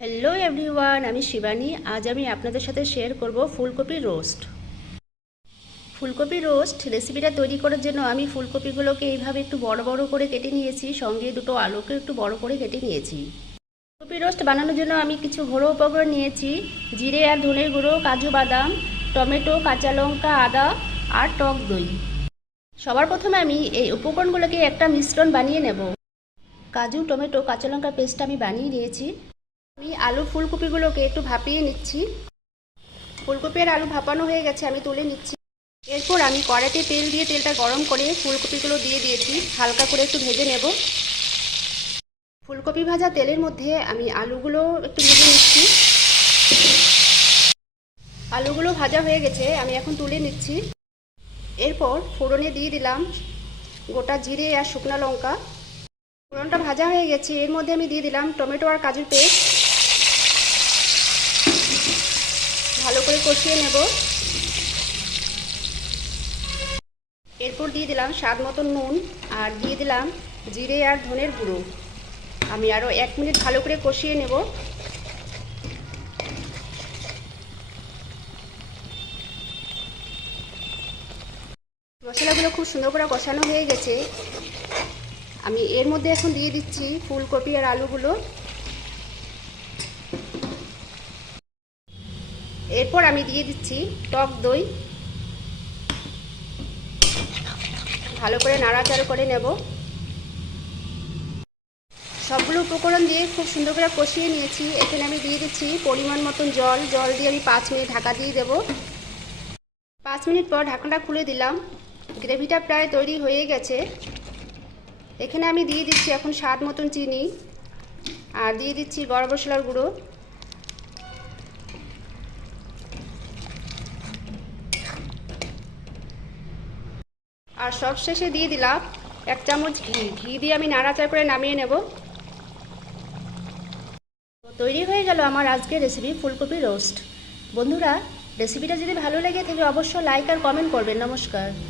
Hello everyone, আমি শিবানী। আজ আমি আপনাদের সাথে শেয়ার করব ফুলকপির রোস্ট। ফুলকপির রোস্ট রেসিপিটা তৈরি করার জন্য আমি ফুলকপিগুলোকে এইভাবে একটু বড় বড় করে কেটে নিয়েছি, সঙ্গে দুটো আলুকে একটু বড় করে কেটে নিয়েছি। ফুলকপির রোস্ট বানানোর জন্য আমি কিছু ঘরোয়া উপকরণ নিয়েছি: জিরে আর ধনের গুঁড়ো, কাজু বাদাম, টমেটো, কাঁচা লঙ্কা, আদা আর টক দই। সবার প্রথমে আমি এই উপকরণগুলোকে একটা মিশ্রণ বানিয়ে নেব। কাজু, টমেটো, কাঁচা লঙ্কার পেস্ট আমি বানিয়ে নিয়েছি। আমি আলু ফুলকপিগুলোকে একটু ভাপিয়ে নিচ্ছি। ফুলকপি আর আলু ভাপানো হয়ে গেছে, আমি তুলে নিচ্ছি। এরপর আমি কড়াইতে তেল দিয়ে তেলটা গরম করে ফুলকপিগুলো দিয়ে দিয়েছি, হালকা করে একটু ভেজে নেব। ফুলকপি ভাজা তেলের মধ্যে আমি আলুগুলো একটু ভেজে নিচ্ছি। আলুগুলো ভাজা হয়ে গেছে, আমি এখন তুলে নিচ্ছি। এরপর ফোড়নে দিয়ে দিলাম গোটা জিরে আর শুকনো লঙ্কা। ফোড়নটা ভাজা হয়ে গেছে, এর মধ্যে আমি দিয়ে দিলাম টমেটো আর কাজুর পেস্ট। ভালো করে কষিয়ে নেব। এরপর দিয়ে দিলাম স্বাদ মতো নুন আর দিয়ে দিলাম জিরে আর ধনের গুঁড়ো। আমি আরও 1 মিনিট ভালো করে কষিয়ে নেব। মশলাগুলো খুব সুন্দর করে কষানো হয়ে গেছে। আমি এর মধ্যে এখন দিয়ে দিচ্ছি ফুলকপি আর আলুগুলো। এরপর আমি দিয়ে দিচ্ছি টক দই। ভালো করে নাড়াচাড়া করে নেব। সবগুলো উপকরণ দিয়ে খুব সুন্দর করে কষিয়ে নিয়েছি। এখানে আমি দিয়ে দিচ্ছি পরিমাণ মতন জল দিয়ে আমি 5 মিনিট ঢাকা দিয়ে দেব। 5 মিনিট পর ঢাকনাটা খুলে দিলাম। গ্রেভিটা প্রায় তৈরি হয়ে গেছে। এখানে আমি দিয়ে দিচ্ছি এখন স্বাদ মতন চিনি আর দিয়ে দিচ্ছি গরম মশলার গুঁড়ো। আর সবশেষে দিয়ে দিলাম 1 চামচ ঘি দিয়ে আমি নাড়াচাড়া করে নামিয়ে নেব। তৈরি হয়ে গেল আমার আজকের রেসিপি ফুলকপি রোস্ট। বন্ধুরা, রেসিপিটা যদি ভালো লেগে থাকে অবশ্যই লাইক আর কমেন্ট করবেন। নমস্কার।